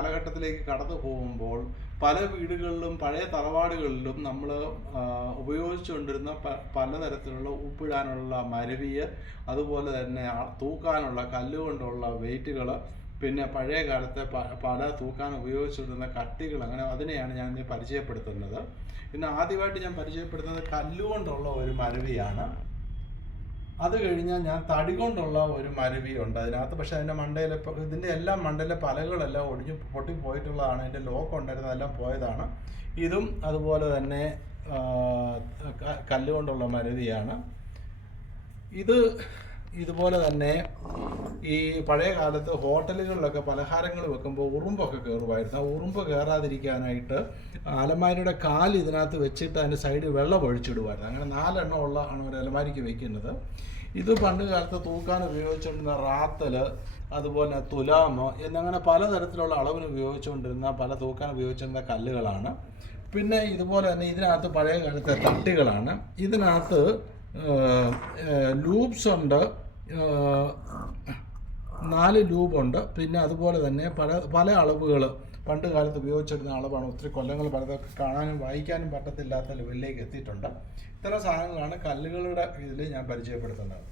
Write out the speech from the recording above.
കാലഘട്ടത്തിലേക്ക് കടന്നു പോകുമ്പോൾ പല വീടുകളിലും പഴയ തറവാടുകളിലും നമ്മൾ ഉപയോഗിച്ചുകൊണ്ടിരുന്ന പ- പലതരത്തിലുള്ള ഉപ്പിടാനുള്ള മരവിയ അതുപോലെ തന്നെ തൂക്കാനുള്ള കല്ലുകൊണ്ടുള്ള വെയിറ്റുകൾ പിന്നെ പഴയ കാലത്തെ പല തൂക്കാൻ ഉപയോഗിച്ചിരുന്ന കട്ടികൾ അങ്ങനെ അതിനെയാണ് ഞാൻ പരിചയപ്പെടുത്തുന്നത്. പിന്നെ ആദ്യമായിട്ട് ഞാൻ പരിചയപ്പെടുത്തുന്നത് കല്ലുകൊണ്ടുള്ള ഒരു മരുവിയാണ്. അത് കഴിഞ്ഞാൽ ഞാൻ തടി കൊണ്ടുള്ള ഒരു മരുവി ഉണ്ട് അതിനകത്ത്. പക്ഷെ അതിന്റെ മണ്ടയിൽ ഇതിന്റെ എല്ലാം മണ്ടയിലെ പലകളെല്ലാം ഒടിഞ്ഞു പൊട്ടി പോയിട്ടുള്ളതാണ്. അതിന്റെ ലോക്ക് ഉണ്ടായിരുന്നതെല്ലാം പോയതാണ്. ഇതും അതുപോലെ തന്നെ കല്ലുകൊണ്ടുള്ള മരുവിയാണ്. ഇത് ഇതുപോലെ തന്നെ ഈ പഴയ കാലത്ത് ഹോട്ടലുകളിലൊക്കെ പലഹാരങ്ങൾ വെക്കുമ്പോൾ ഉറുമ്പൊക്കെ കയറുമായിരുന്നു. ആ ഉറുമ്പ് കയറാതിരിക്കാനായിട്ട് അലമാരിയുടെ കാൽ ഇതിനകത്ത് വെച്ചിട്ട് അതിന്റെ സൈഡിൽ വെള്ളം ഒഴിച്ചിടുമായിരുന്നു. അങ്ങനെ നാലെണ്ണം ഉള്ള ആണ് ഒരു അലമാരിക്ക് വെക്കുന്നത്. ഇത് പണ്ട് കാലത്ത് തൂക്കാൻ ഉപയോഗിച്ചുകൊണ്ടിരുന്ന റാത്തൽ അതുപോലെ തുലാമ് എന്നങ്ങനെ പലതരത്തിലുള്ള അളവിന് ഉപയോഗിച്ചുകൊണ്ടിരുന്ന പല തൂക്കാൻ ഉപയോഗിച്ചിരുന്ന കല്ലുകളാണ്. പിന്നെ ഇതുപോലെ തന്നെ ഇതിനകത്ത് പഴയ കാലത്തെ തട്ടികളാണ്. ഇതിനകത്ത് ലൂപ്സ് ഉണ്ട്. നാല് ലൂബുണ്ട്. പിന്നെ അതുപോലെ തന്നെ പല പല അളവുകൾ പണ്ട് കാലത്ത് ഉപയോഗിച്ചിരുന്ന അളവാണ്. ഒത്തിരി കൊല്ലങ്ങൾ പലതൊക്കെ കാണാനും വായിക്കാനും പറ്റത്തില്ലാത്ത ലെവലിലേക്ക് എത്തിയിട്ടുണ്ട്. ഇത്തരം സാധനങ്ങളാണ് കല്ലുകളുടെ ഇതിൽ ഞാൻ പരിചയപ്പെടുത്തുന്നത്.